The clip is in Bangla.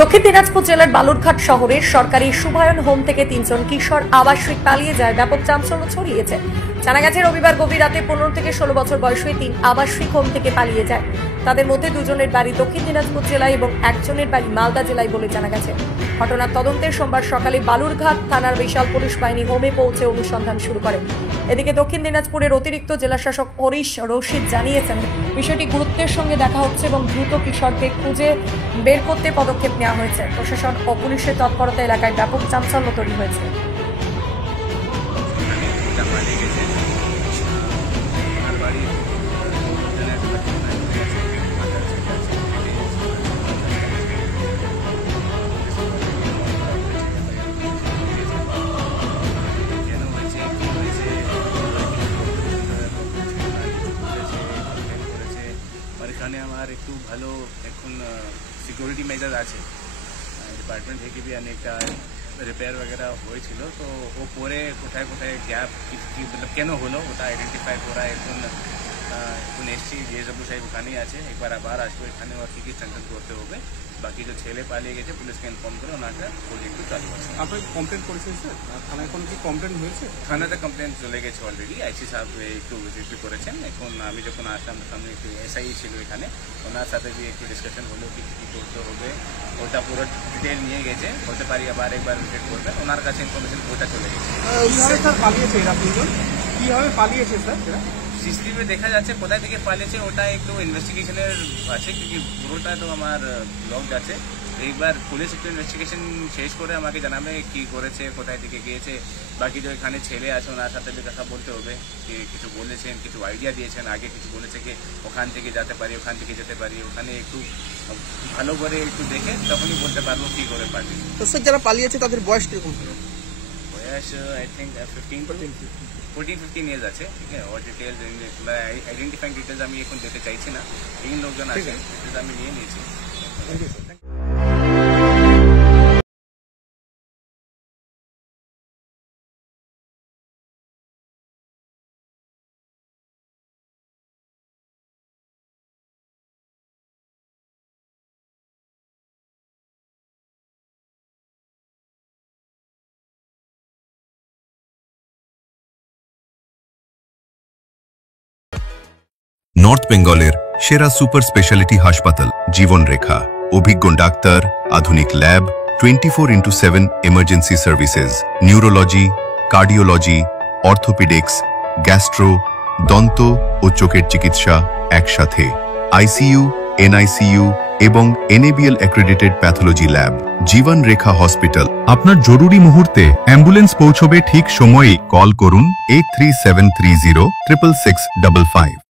দক্ষিণ দিনাজপুর জেলার বালুরঘাট শহরের সরকারি শুভায়ন হোম থেকে 3 জন কিশোর আবাসিক পালিয়ে যায়, ব্যাপক চাঞ্চল্য ছড়িয়েছে। জানা গেছে রবিবার গভীর রাতে 15 থেকে 16 বছর বয়সী 3 আবাসিক হোম থেকে পালিয়ে যায়। তাদের মধ্যে 2 জনের বাড়ি দক্ষিণ দিনাজপুর জেলায় এবং একজনের বাড়ি মালদা জেলায় বলে জানা গেছে। ঘটনার তদন্তে সোমবার সকালে বালুরঘাট থানার বিশাল পুলিশ বাহিনী হোমে পৌঁছে অনুসন্ধান শুরু করে। এদিকে দক্ষিণ দিনাজপুরের অতিরিক্ত জেলাশাসক হরিশ রশিদ জানিয়েছেন, বিষয়টি গুরুত্বের সঙ্গে দেখা হচ্ছে এবং দ্রুত কিশোরকে খুঁজে বের করতে পদক্ষেপ নেওয়া হয়েছে। প্রশাসন ও পুলিশের তৎপরতা এলাকায় ব্যাপক চাঞ্চল্য তৈরি হয়েছে। এখানে আমার একটু ভালো এখন সিকিউরিটি মেজার আছে, ডিপার্টমেন্ট থেকে भी অনেকটা রিপেয়ার वगैरह হয়েছিল, তো ও পরে কোথায় কোথায় গ্যাপ কি কেন হলো ওটা আইডেন্টিফাই করা এখন এসছি। ডিএসডব্লিউ সাহেব ওখানেই আছে, একবার আবার আসবো এখানে আর কি স্ট্রেংথেন করতে হবে। বাকি যে ছেলে পালিয়ে গেছে পুলিশকে ইনফর্ম করে ওনাকে খোঁজ একটু চালু আছে। আপনার কমপ্লেন করেছেন স্যার? থানায় কোনো কি কমপ্লেন হয়েছে? থানাতে কমপ্লেন চলে গেছে অলরেডি, আইসি সাহেব একটু ভিজিট করেছেন। এখন আমি যখন আসলাম সামনে একটু এসআই ছিল এখানে, ওনার সাথে একটু ডিসকাশন হলো কি কী করতে হবে, ওটা পুরো ডিটেল নিয়ে গেছে। হতে পারি আবার একবার ভিজিট করবেন, ওনার কাছে ইনফরমেশন ওটা চলে গেছে। কীভাবে স্যার পালিয়েছে এরা তিনজন? কীভাবে পালিয়েছে স্যার এরা? সিসিটিভি দেখা যাচ্ছে কোথায় থেকে পালিয়েছে ওটা একটু ইনভেস্টিগেশনের আছে, কিন্তু পুরোটা তো আমার ব্লগ আছে। একবার পুলিশ একটু ইনভেস্টিগেশন শেষ করে আমাকে জানাবে কি করেছে, কোথায় থেকে গিয়েছে। বাকি যে এখানে ছেলে আছে ওনার সাথে কথা বলতে হবে, যে কিছু বলেছেন, কিছু আইডিয়া দিয়েছেন, আগে কিছু বলেছে কি ওখান থেকে যেতে পারি, ওখান থেকে যেতে পারি, ওখানে একটু ভালো করে একটু দেখে তখনই বলতে পারবো কি করে পারি। তো স্যার যারা পালিয়েছে তাদের বয়স কিরকম? বয়স আই থিঙ্ক 14-15 ইয়ার্স আছে। ঠিক আছে, और ডিটেলস আইডেন্টিফাইং ডিটেলস আমি এখন দিতে চাইছি না। 3 লোকজন আছে, ডিটেলস আমি নিয়ে নিয়েছি। নর্থ বেঙ্গলের সেরা সুপার স্পেশালিটি হাসপাতাল জীবন রেখা, অভিজ্ঞ ডাক্তার, আধুনিক lab, 24/7 emergency services, neurology, cardiology, orthopaedics, gastro, দন্ত ও চোখের চিকিৎসা একসাথে, আইসিইউ, এনআইসিইউ এবং এনএবিএল অ্যাক্রেডিটেড প্যাথোলজি ল্যাব। জীবন রেখা হসপিটাল। আপনার জরুরি মুহূর্তে অ্যাম্বুলেন্স পৌঁছবে ঠিক সময়ে। কল করুন 83730 66655।